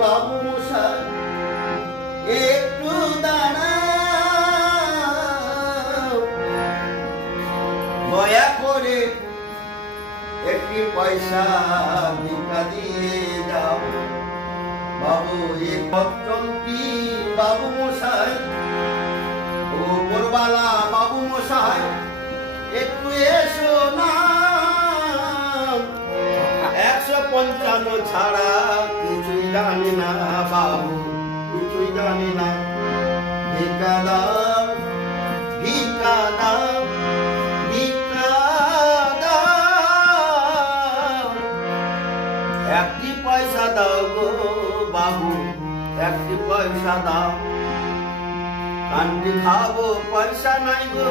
বাবু মশাই একটু দাঁড়াও, দয়া করে একটি পয়সা ভিক্ষা দিয়ে যাও। বাবু এ পত্রটি বাবু মশাই, উপরওয়ালা বাবু মশাই একটু এসো না, 155 ছাড়া কিছুই জানি না বাবু, কিছুই জানি না। ভিক্ষা দাও, ভিক্ষা দাও, ভিক্ষা দাও, একটি পয়সা দাও গো বাবু, একটি পয়সা দাও। কান্দি খাবো পয়সা নাই গো।